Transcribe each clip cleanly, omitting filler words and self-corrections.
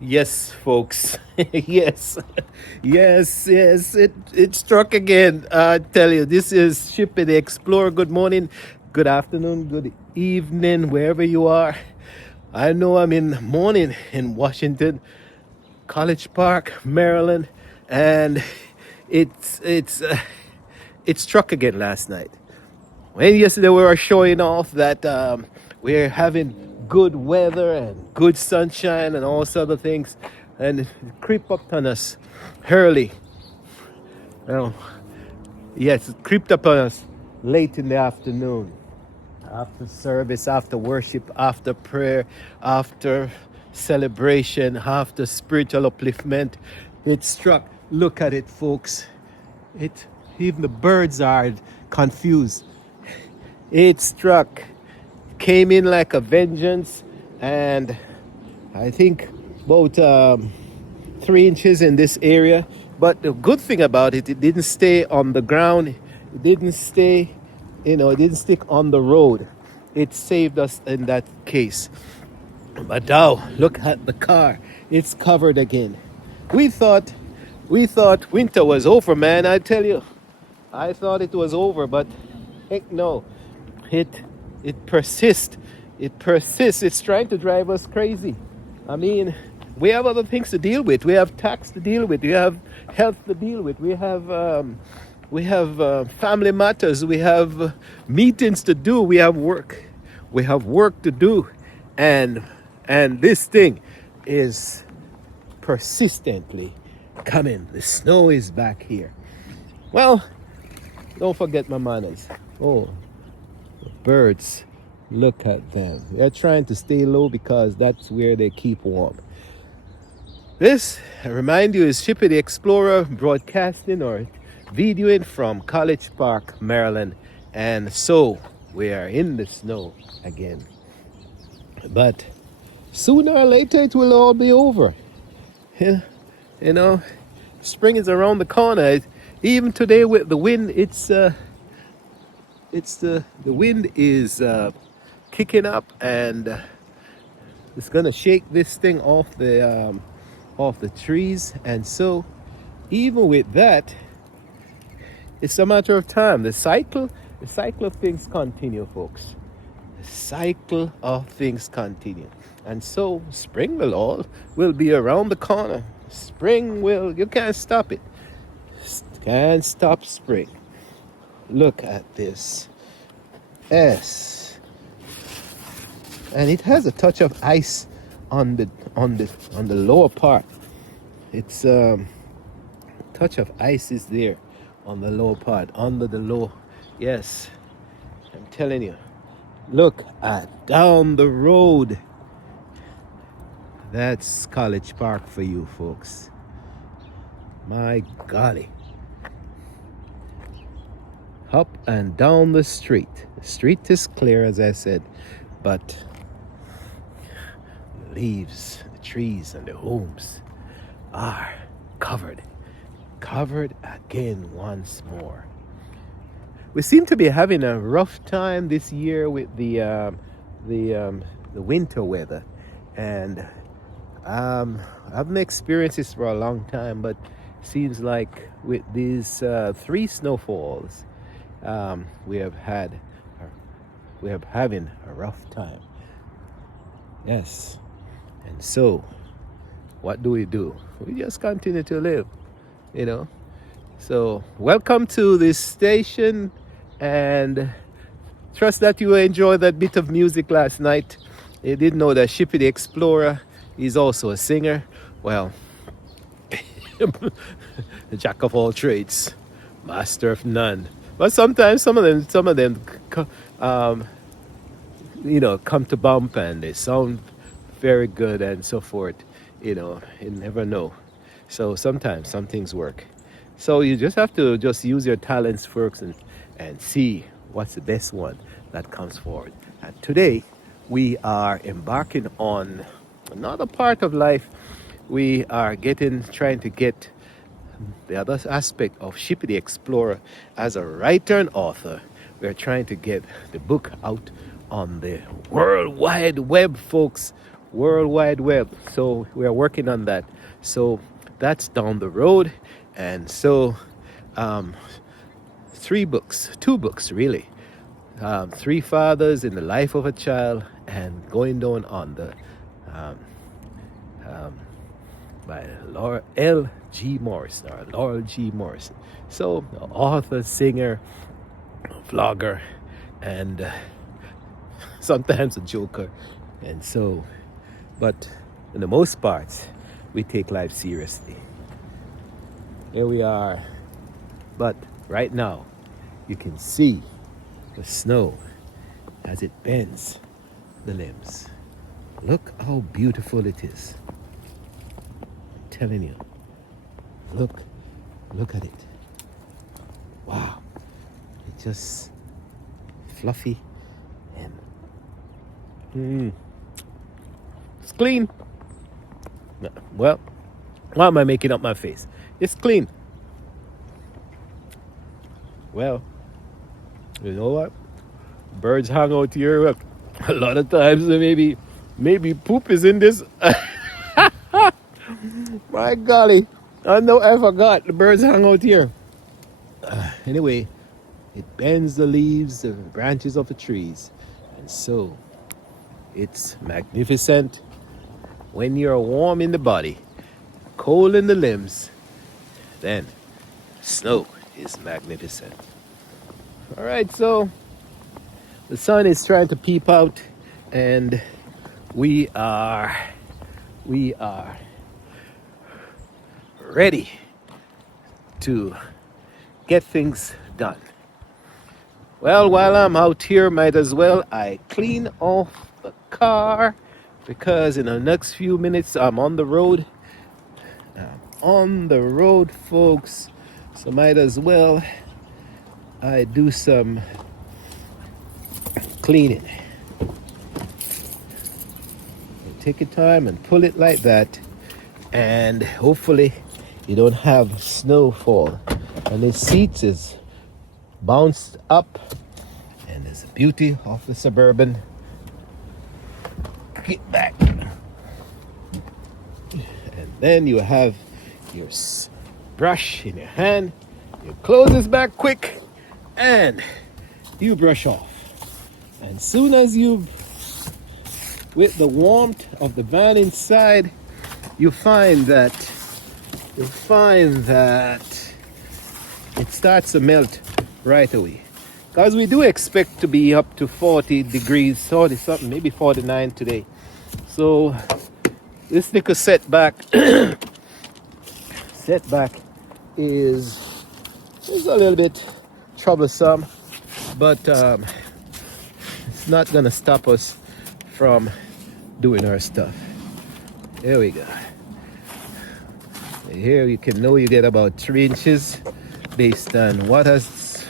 Yes, folks. Yes, yes. It struck again. I tell you, this is Shippy the Explorer. Good morning, good afternoon, good evening, wherever you are. I know I'm in the morning in Washington, College Park, Maryland, and it's it struck again last night. Well, yesterday we were showing off that we're having good weather and good sunshine and all sorts other things, and it creep up on us early. Well, yes, it creeped up on us late in the afternoon, after service, after worship, after prayer, after celebration, after spiritual upliftment. It struck. Look at it, folks. It even the birds are confused. It struck, came in like a vengeance, and I think about 3 inches in this area. But the good thing about it, it didn't stay on the ground. It didn't stay, it didn't stick on the road. It saved us in that case. But now, look at the car. It's covered again. We thought, we thought winter was over, man. I tell you, I thought it was over, but heck no. It it persists. It persists. It's trying to drive us crazy. I mean, we have other things to deal with. We have tax to deal with. We have health to deal with. We have family matters. We have meetings to do. We have work. We have work to do, and this thing is persistently coming. The snow is back here. Well, don't forget my manners. Oh, birds, look at them. They're trying to stay low because that's where they keep warm. This, I remind you, is Shippy the Explorer broadcasting or videoing from College Park, Maryland. And so we are in the snow again. But sooner or later it will all be over. Yeah, you know, spring is around the corner. Even today with the wind, it's the wind is kicking up, and it's gonna shake this thing off the trees. And so even with that, it's a matter of time. The cycle of things continue, folks. The cycle of things continue. And so spring will be around the corner. Spring will, you can't stop it. Can't stop spring. Look at this. Yes. And it has a touch of ice on the lower part. It's touch of ice is there on the lower part, under the low. Yes, I'm telling you. Look at down the road. That's College Park for you folks. My golly. Up and down the street. The street is clear, as I said, but the leaves, the trees, and the homes are covered. Covered again once more. We seem to be having a rough time this year with the winter weather, and I haven't experienced this for a long time, but seems like with these 3 snowfalls, we have having a rough time. Yes, and so what do? We just continue to live, you know. So welcome to this station, and trust that you enjoyed that bit of music last night. You didn't know that Shippy the Explorer is also a singer. Well, the jack of all trades, master of none. But sometimes some of them, um, come to bump and they sound very good and so forth. You never know. So sometimes some things work. So you just have to just use your talents first and see what's the best one that comes forward. And today we are embarking on another part of life. We are trying to get the other aspect of Shippy the Explorer as a writer and author. We're trying to get the book out on the World Wide Web, folks. World Wide Web. So we are working on that. So that's down the road. And so um, two books really. Three Fathers in the Life of a Child, and Going Down Under, um, um, by Laura L. G. Morrison, or Laurel G. Morrison. So, author, singer, vlogger, and sometimes a joker. And so, but in the most parts, we take life seriously. Here we are. But right now, you can see the snow as it bends the limbs. Look how beautiful it is. I'm telling you. Look at it. Wow. It's just fluffy and it's clean. Well, why am I making up my face? It's clean. Well, you know what? Birds hang out here. A lot of times maybe poop is in this. My golly. I know I forgot. The birds hang out here. Anyway, it bends the leaves, the branches of the trees. And so it's magnificent when you're warm in the body, cold in the limbs. Then snow is magnificent. All right, so the sun is trying to peep out, and we are ready to get things done. Well, while I'm out here, might as well I clean off the car, because in the next few minutes I'm on the road. Folks. So might as well I do some cleaning. Take your time and pull it like that, and hopefully you don't have snowfall. And the seats is bounced up, and there's the beauty of the Suburban. Get back. And then you have your brush in your hand. You close this back quick, and you brush off. And soon as with the warmth of the van inside, you find that it starts to melt right away. Because we do expect to be up to 40 degrees, 40 something, maybe 49 today. So this little setback is a little bit troublesome, but it's not gonna stop us from doing our stuff. There we go. Here you can know you get about 3 inches based on what has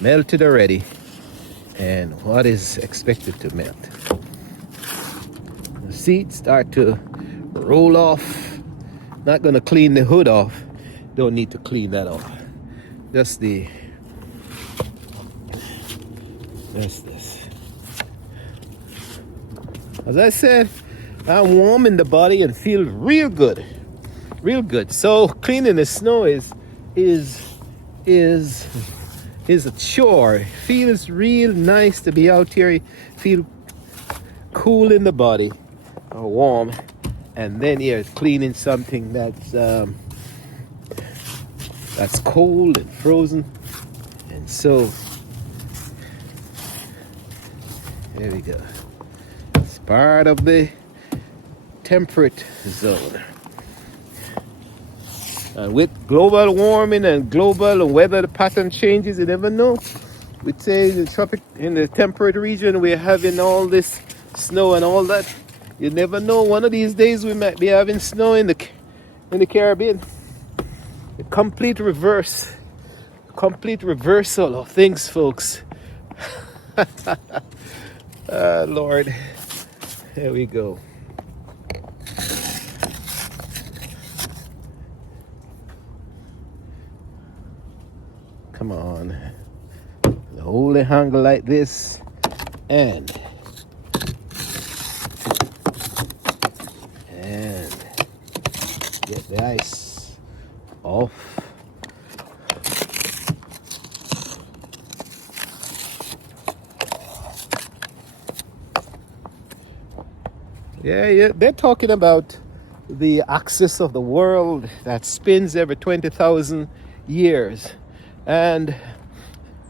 melted already and what is expected to melt. The seats start to roll off. Not gonna clean the hood off. Don't need to clean that off. Just this. As I said, I'm warm in the body and feel real good. So cleaning the snow is a chore. It feels real nice to be out here. Feel cool in the body, or warm, and then you're cleaning something that's cold and frozen. And so there we go. It's part of the temperate zone. And with global warming and global weather pattern changes, you never know. We say in the temperate region, we're having all this snow and all that. You never know. One of these days we might be having snow in the Caribbean. A complete reversal of things, folks. Lord, here we go. Come on. Hold the hanger like this, and and get the ice off. Yeah, they're talking about the axis of the world that spins every 20,000 years. And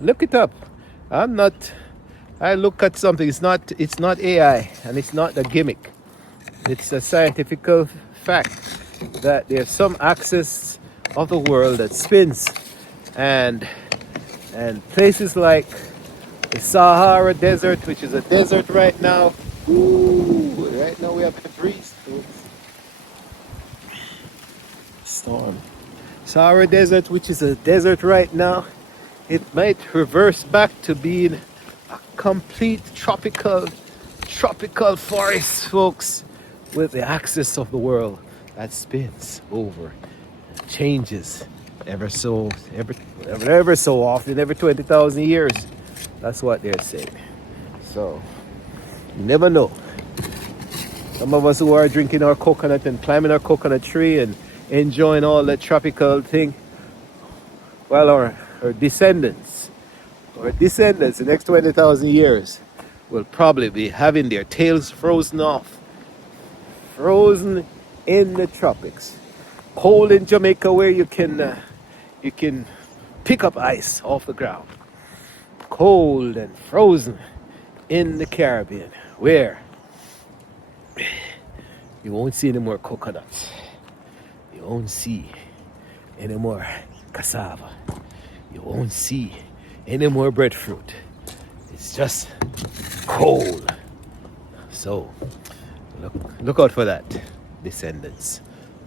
look it up. I'm not I look at something, it's not AI and it's not a gimmick. It's a scientific fact that there's some axis of the world that spins, and places like the Sahara Desert, which is a desert right now. Ooh, right now we have a breeze. Storm. Sahara Desert, which is a desert right now, it might reverse back to being a complete tropical forest, folks, with the axis of the world that spins over, changes ever so often, every 20,000 years. That's what they're saying. So you never know. Some of us who are drinking our coconut and climbing our coconut tree and enjoying all that tropical thing, well, our descendants, the next 20,000 years, will probably be having their tails frozen off, frozen in the tropics. Cold in Jamaica, where you can pick up ice off the ground. Cold and frozen in the Caribbean, where you won't see any more coconuts. You won't see any more cassava. You won't see any more breadfruit. It's just cold. So look out for that, descendants.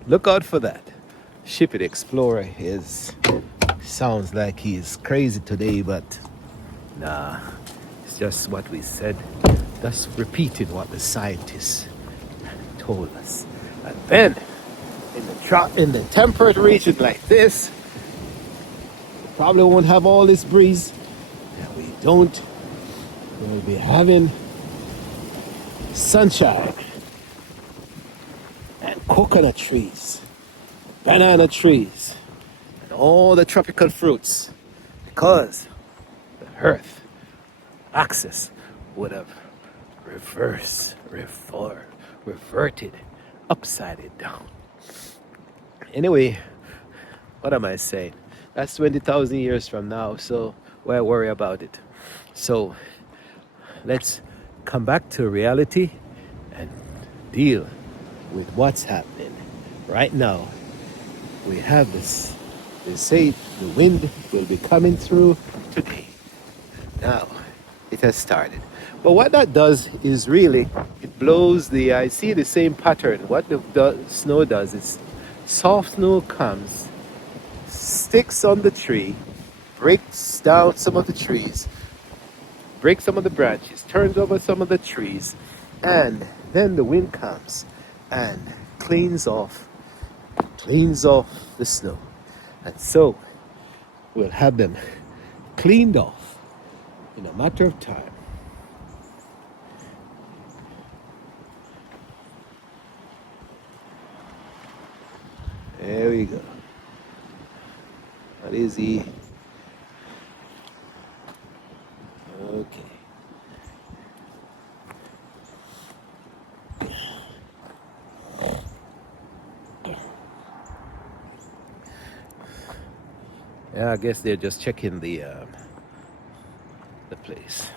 Look out for that. Shippy the Explorer sounds like he's crazy today, but nah, it's just what we said. Just repeating what the scientists told us. And then in the temperate region like this, we probably won't have all this breeze. And we don't. We'll be having sunshine and coconut trees, banana trees, and all the tropical fruits, because the earth axis would have reverted upside down. Anyway, what am I saying? That's 20,000 years from now, so why worry about it? So let's come back to reality and deal with what's happening right now. We have this. They say the wind will be coming through today. Now it has started. But what that does is really, it blows I see the same pattern. What the snow does is soft snow comes, sticks on the tree, breaks down some of the trees, breaks some of the branches, turns over some of the trees, and then the wind comes and cleans off the snow. And so we'll have them cleaned off in a matter of time. There we go. That is the okay. Yeah, I guess they're just checking the place.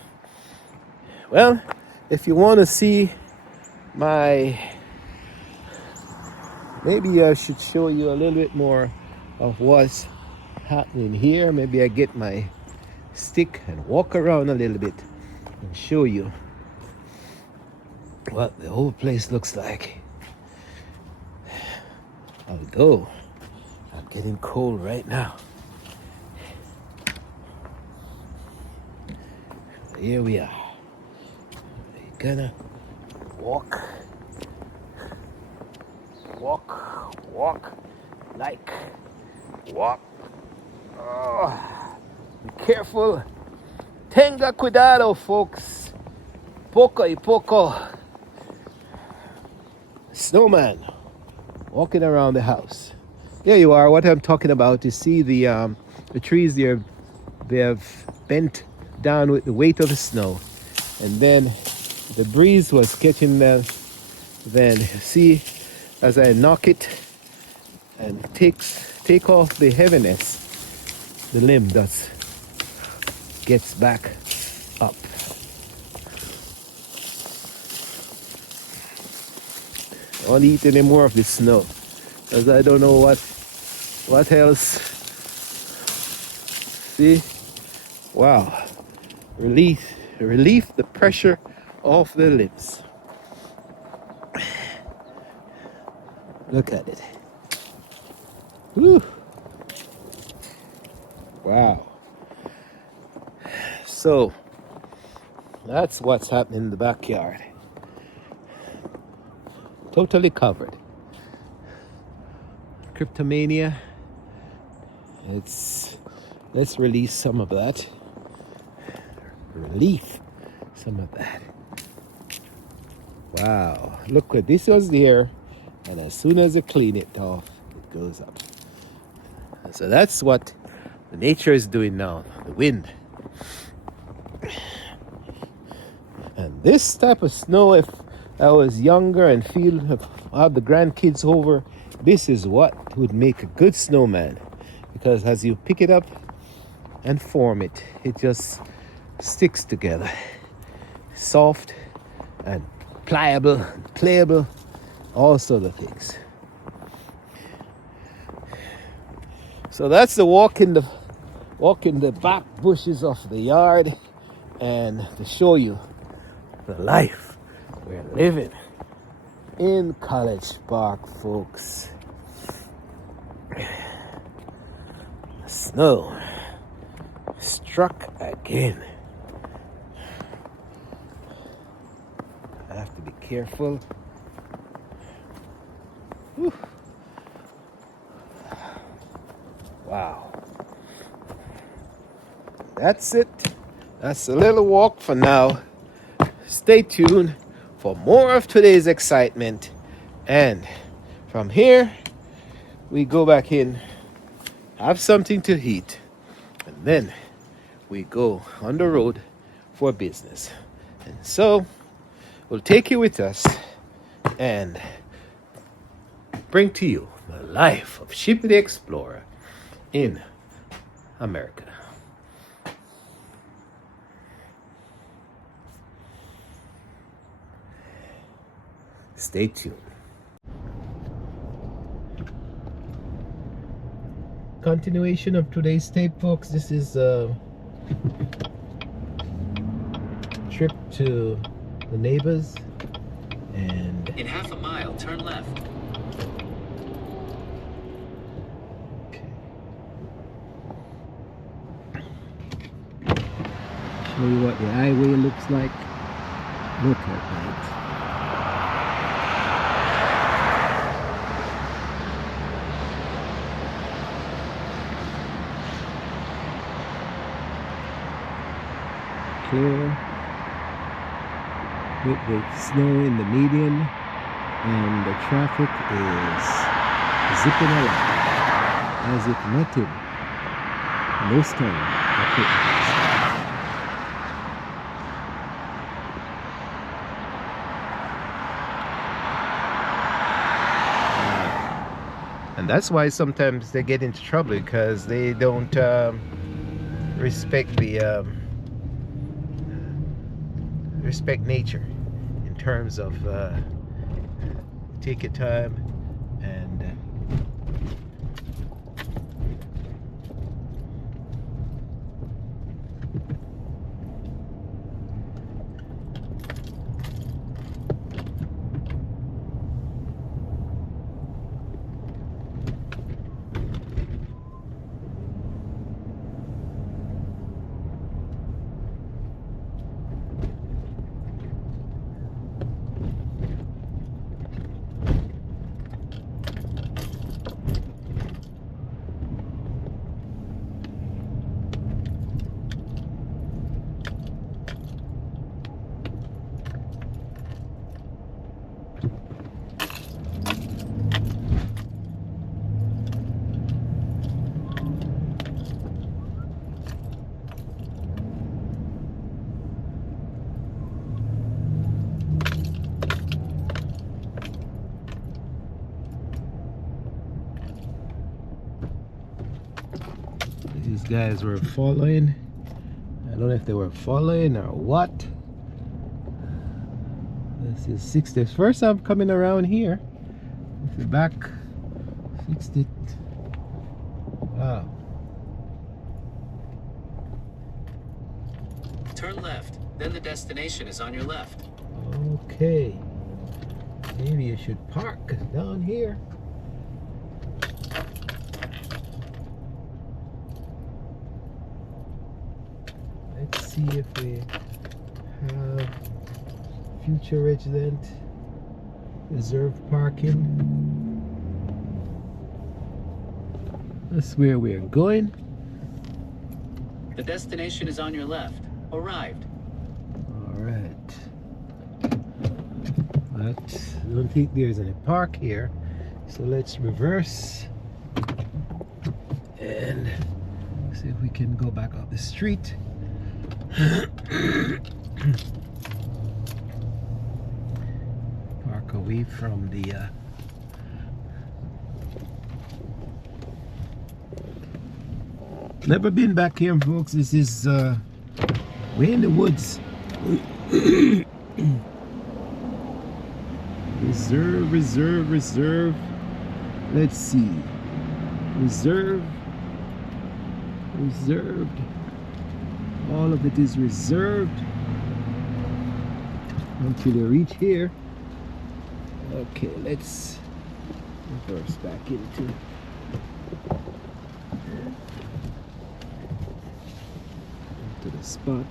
Well, if you want to see maybe I should show you a little bit more of what's happening here. Maybe I get my stick and walk around a little bit and show you what the whole place looks like. Although I'm getting cold right now. Here we are. We're gonna walk, walk. Oh, be careful. Tenga cuidado, folks. Poco y poco. Snowman walking around the house. There you are. What I'm talking about. You see the trees there. They have bent down with the weight of the snow, and then the breeze was catching them. Then see, as I knock it and take off the heaviness, the limb does gets back up. I won't eat any more of this snow, because I don't know what else. See? Wow. Relief the pressure off the lips. Look at it. Whew. Wow. So that's what's happening in the backyard. Totally covered. Cryptomania. Let's release some of that. Relief some of that. Wow. Look what this was there, and as soon as I clean it off, it goes up. So that's what the nature is doing now, the wind. And this type of snow, if I was younger and have the grandkids over, this is what would make a good snowman. Because as you pick it up and form it, it just sticks together. Soft and pliable, playable, all sort of things. So that's the walk in the back bushes of the yard, and to show you the life we're living in College Park, folks. Snow struck again. I have to be careful. Whew. Wow. That's it. That's a little walk for now. Stay tuned for more of today's excitement. And from here, we go back in, have something to eat, and then we go on the road for business. And so we'll take you with us and bring to you the life of Chippy the Explorer in America. Stay tuned. Continuation of today's tape, folks. This is a trip to the neighbors, and in half a mile, turn left. Show you what the highway looks like. Look at that. Clear with the snow in the median, and the traffic is zipping along as if nothing, no storm occurred. And that's why sometimes they get into trouble, because they don't respect respect nature in terms of take your time and guys were following. I don't know if they were following or what. This is 60. First I'm coming around here. If you're back 60. Wow. Turn left, then the destination is on your left. Okay. Maybe you should park down here. Let's see if we have future resident reserved parking. That's where we're going. The destination is on your left. Arrived. All right. But I don't think there's any park here. So let's reverse and see if we can go back up the street. Park away from the never been back here, folks. This is way in the woods. Reserve. Let's see. Reserved. All of it is reserved until you reach here. Okay, let's reverse back into the spot.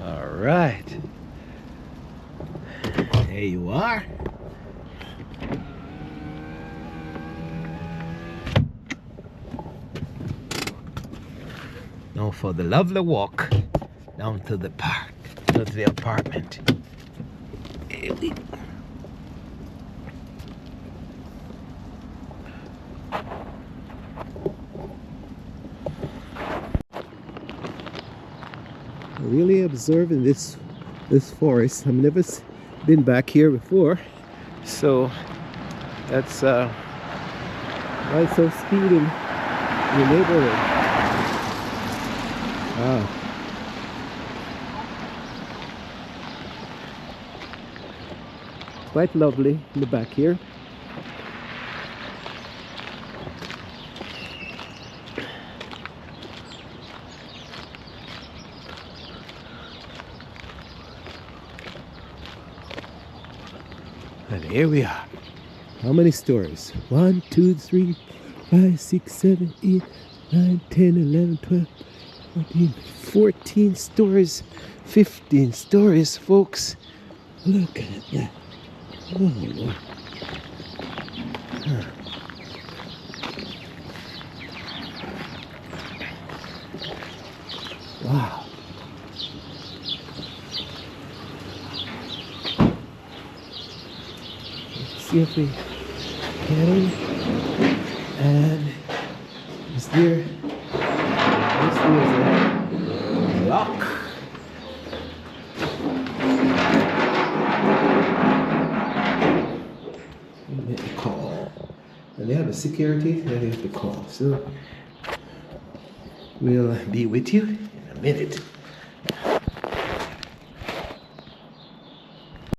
All right, there you are. Now for the lovely walk down to the park, to the apartment. Here we go. Really observing this forest. I've never been back here before, so that's why it's so speedy in the neighborhood. Wow. Quite lovely in the back here. And here we are. How many stories? 1, 2, 3, 5, 6, 7, 8, 9, 10, 11, 12, 14, 14 stories, 15 stories, folks. Look at that. Oh, Lord. Huh. Wow. See if we can. And is there a lock? Make a call. And they have a security that they have to call. So we'll be with you in a minute.